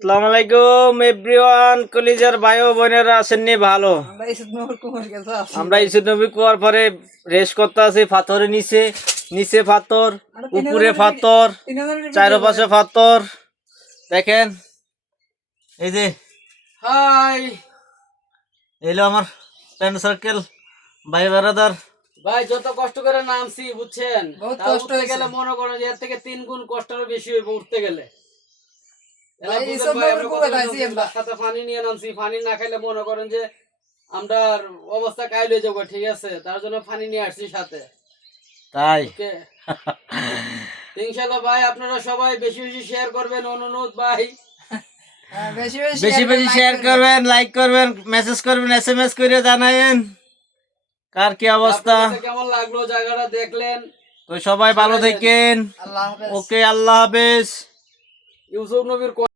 আসসালামু আলাইকুম এভরিওয়ান, কলিজার ভাই ও বোনেরা আছেন নি ভালো? আমরা ইসুদ নবী কুয়ার পরে রেস করতে আছি পাথরের নিচে, নিচে পাথর, উপরে পাথর, চারপাশে পাথর। দেখেন এই যে হাই, এলো আমার ফ্রেন্ড সার্কেল, ভাই ব্রাদার। ভাই যত কষ্ট করে নামছি বুঝছেন, উঠতে গেলে মনে করেন এর থেকে 3 গুণ কষ্টের বেশি হইব উঠতে গেলে। পানি নিয়ে নামছি, পানি না খাইলে মনে করেন যে আমরা অবস্থা কাইল হয়ে যাবো, ঠিক আছে? তার জন্য পানি নিয়ে আসছি সাথে, তাই ইনশাআল্লাহ। ভাই আপনারা সবাই বেশি বেশি শেয়ার করবেন, অনুরোধ ভাই। বেশি বেশি শেয়ার করবেন, লাইক করবেন, মেসেজ করবেন, SMS করে জানাবেন কার কি অবস্থা, কেমন লাগলো জায়গাটা দেখলেন। তো সবাই ভালো থাকেন, ওকে, আল্লাহ হাফেজ। ইউসুফ নবীর